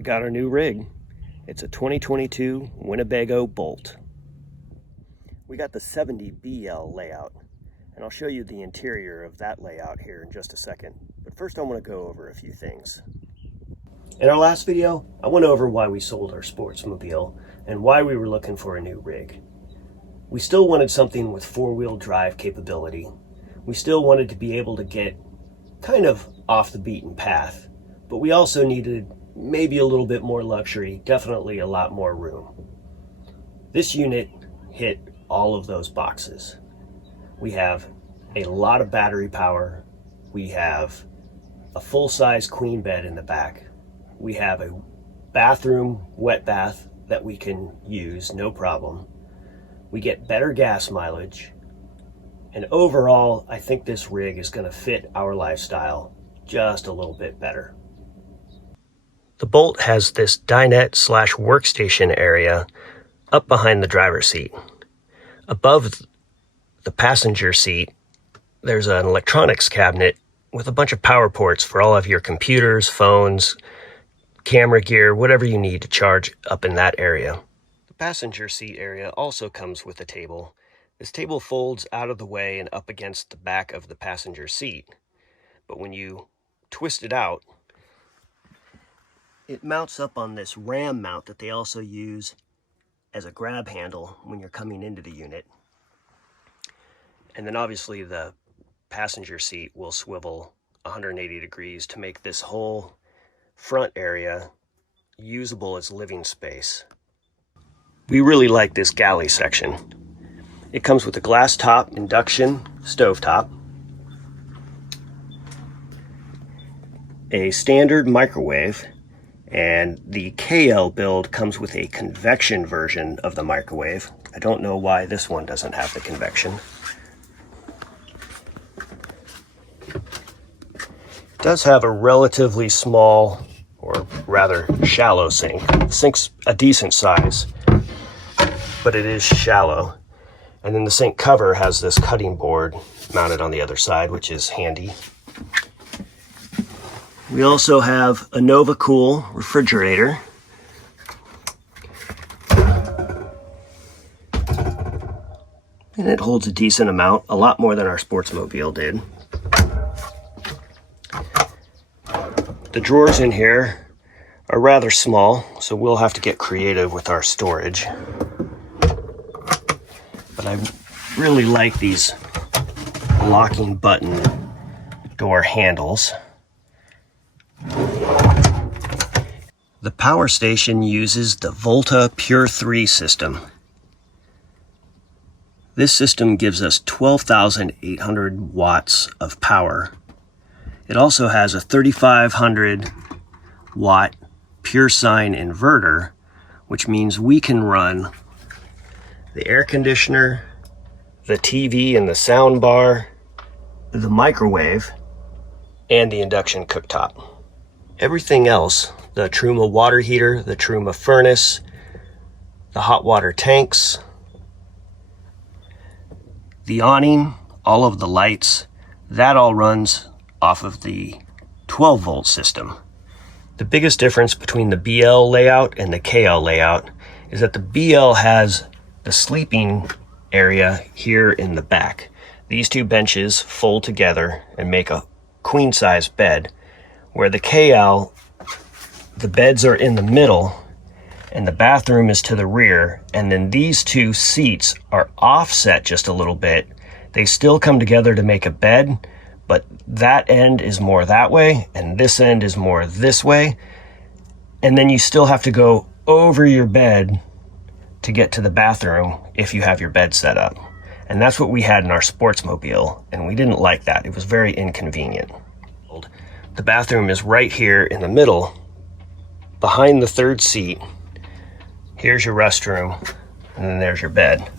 We got our new rig. It's a 2022 Winnebago Boldt. We got the 70 BL layout, and I'll show you the interior of that layout here in just a second. But first I want to go over a few things. In our last video, I went over why we sold our Sportsmobile and why we were looking for a new rig. We still wanted something with four-wheel drive capability. We still wanted to be able to get kind of off the beaten path, but we also needed maybe a little bit more luxury, definitely a lot more room. This unit hit all of those boxes. We have a lot of battery power. We have a full-size queen bed in the back. We have a bathroom wet bath that we can use, no problem. We get better gas mileage. And overall, I think this rig is going to fit our lifestyle just a little bit better. The Boldt has this dinette / workstation area up behind the driver's seat. Above the passenger seat, there's an electronics cabinet with a bunch of power ports for all of your computers, phones, camera gear, whatever you need to charge up in that area. The passenger seat area also comes with a table. This table folds out of the way and up against the back of the passenger seat. But when you twist it out, it mounts up on this ram mount that they also use as a grab handle when you're coming into the unit. And then obviously the passenger seat will swivel 180 degrees to make this whole front area usable as living space. We really like this galley section. It comes with a glass top induction stovetop, a standard microwave, and the KL build comes with a convection version of the microwave. I don't know why this one doesn't have the convection. It does have a relatively small, or rather shallow sink. The sink's a decent size, but it is shallow. And then the sink cover has this cutting board mounted on the other side, which is handy. We also have a Nova Cool refrigerator. And it holds a decent amount, a lot more than our Sportsmobile did. The drawers in here are rather small, so we'll have to get creative with our storage. But I really like these locking button door handles. The power station uses the Volta Pure 3 system. This system gives us 12,800 watts of power. It also has a 3,500 watt pure sine inverter, which means we can run the air conditioner, the TV and the sound bar, the microwave, and the induction cooktop. Everything else, the Truma water heater, the Truma furnace, the hot water tanks, the awning, all of the lights, that all runs off of the 12 volt system. The biggest difference between the BL layout and the KL layout is that the BL has the sleeping area here in the back. These two benches fold together and make a queen size bed, where the KL, the beds are in the middle and the bathroom is to the rear, and then these two seats are offset just a little bit. They still come together to make a bed, but that end is more that way and this end is more this way, and then you still have to go over your bed to get to the bathroom if you have your bed set up. And that's what we had in our Sportsmobile, and we didn't like that. It was very inconvenient. The bathroom is right here in the middle, behind the third seat. Here's your restroom, and then there's your bed.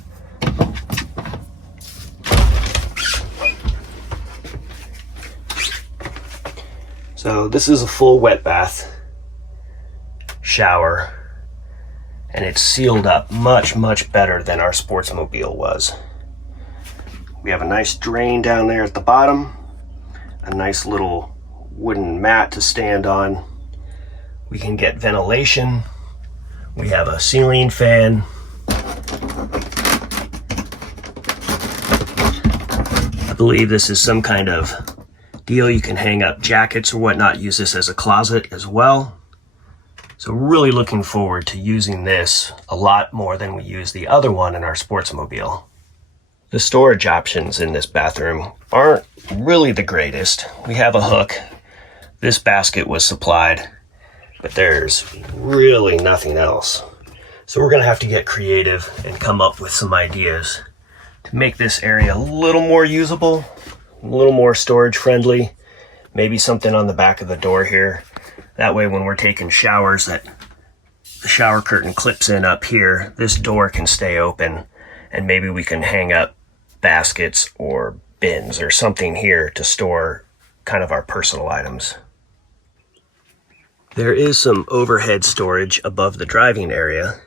So this is a full wet bath, shower, and it's sealed up much, much better than our Sportsmobile was. We have a nice drain down there at the bottom, a nice little wooden mat to stand on. We can get ventilation. We have a ceiling fan. I believe this is some kind of deal. You can hang up jackets or whatnot, use this as a closet as well. So really looking forward to using this a lot more than we use the other one in our Sportsmobile. The storage options in this bathroom aren't really the greatest. We have a hook. This basket was supplied, but there's really nothing else. So we're gonna have to get creative and come up with some ideas to make this area a little more usable, a little more storage friendly. Maybe something on the back of the door here. That way when we're taking showers, that the shower curtain clips in up here, this door can stay open, and maybe we can hang up baskets or bins or something here to store kind of our personal items. There is some overhead storage above the driving area.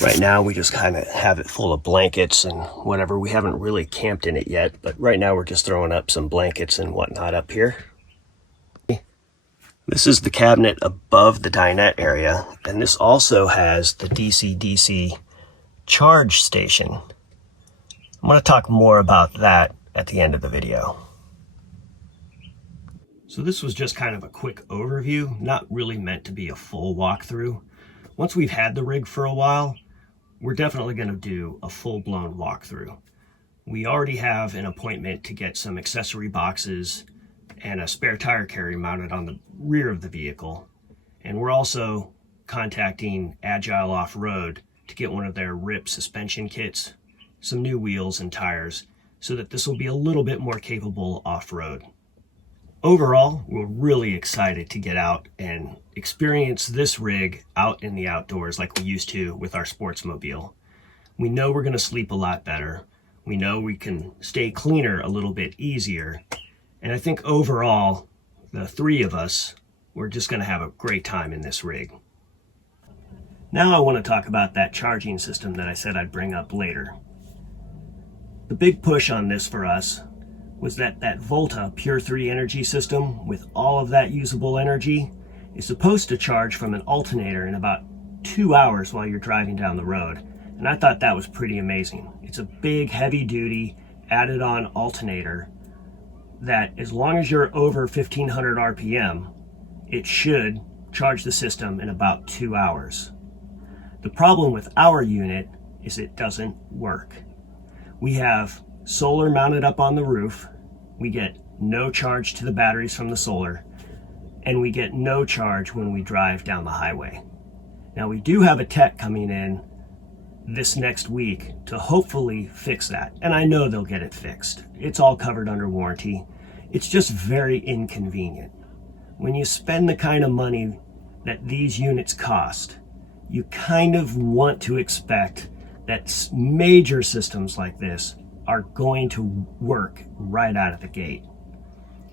Right now we just kind of have it full of blankets and whatever. We haven't really camped in it yet, but right now we're just throwing up some blankets and whatnot up here. This is the cabinet above the dinette area, and this also has the DC-DC charge station. I'm going to talk more about that at the end of the video. So this was just kind of a quick overview, not really meant to be a full walkthrough. Once we've had the rig for a while, we're definitely going to do a full-blown walkthrough. We already have an appointment to get some accessory boxes and a spare tire carry mounted on the rear of the vehicle. And we're also contacting Agile Off-Road to get one of their RIP suspension kits, some new wheels and tires, so that this will be a little bit more capable off-road. Overall, we're really excited to get out and experience this rig out in the outdoors like we used to with our Sportsmobile. We know we're going to sleep a lot better. We know we can stay cleaner a little bit easier. And I think overall, the three of us, we're just going to have a great time in this rig. Now I want to talk about that charging system that I said I'd bring up later. The big push on this for us was that Volta Pure 3 energy system with all of that usable energy is supposed to charge from an alternator in about 2 hours while you're driving down the road. And I thought that was pretty amazing. It's a big, heavy duty, added on alternator that as long as you're over 1500 RPM, it should charge the system in about 2 hours. The problem with our unit is it doesn't work. We have solar mounted up on the roof. We get no charge to the batteries from the solar, and we get no charge when we drive down the highway. Now we do have a tech coming in this next week to hopefully fix that, and I know they'll get it fixed. It's all covered under warranty. It's just very inconvenient. When you spend the kind of money that these units cost, you kind of want to expect that major systems like this are going to work right out of the gate.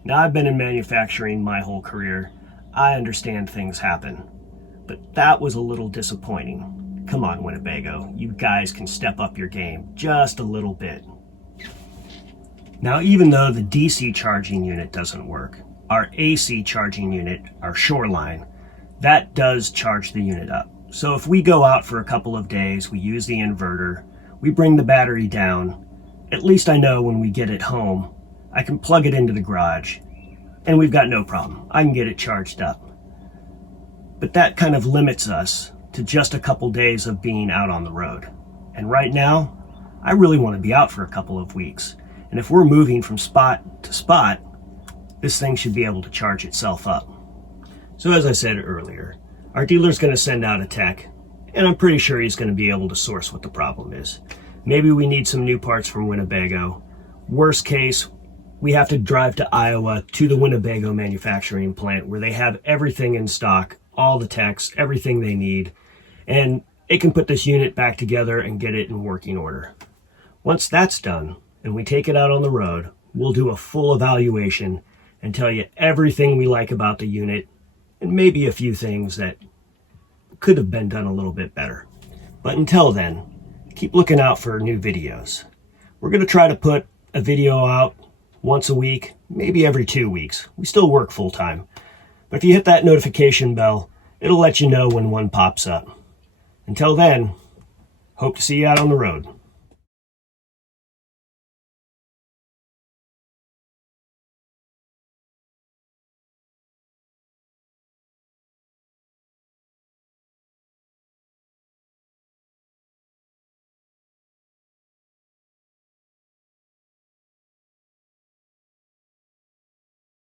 Now, I've been in manufacturing my whole career. I understand things happen, but that was a little disappointing. Come on, Winnebago, you guys can step up your game just a little bit. Now, even though the DC charging unit doesn't work, our AC charging unit, our Shoreline, that does charge the unit up. So if we go out for a couple of days, we use the inverter, we bring the battery down, at least I know when we get it home, I can plug it into the garage, and we've got no problem. I can get it charged up. But that kind of limits us to just a couple days of being out on the road. And right now, I really want to be out for a couple of weeks. And if we're moving from spot to spot, this thing should be able to charge itself up. So as I said earlier, our dealer's going to send out a tech, and I'm pretty sure he's going to be able to source what the problem is. Maybe we need some new parts from Winnebago. Worst case, we have to drive to Iowa to the Winnebago manufacturing plant where they have everything in stock, all the techs, everything they need, and it can put this unit back together and get it in working order. Once that's done, and we take it out on the road, we'll do a full evaluation and tell you everything we like about the unit, and maybe a few things that could have been done a little bit better. But until then, keep looking out for new videos. We're going to try to put a video out once a week, maybe every 2 weeks. We still work full time. But if you hit that notification bell, It'll let you know when one pops up. Until then, hope to see you out on the road.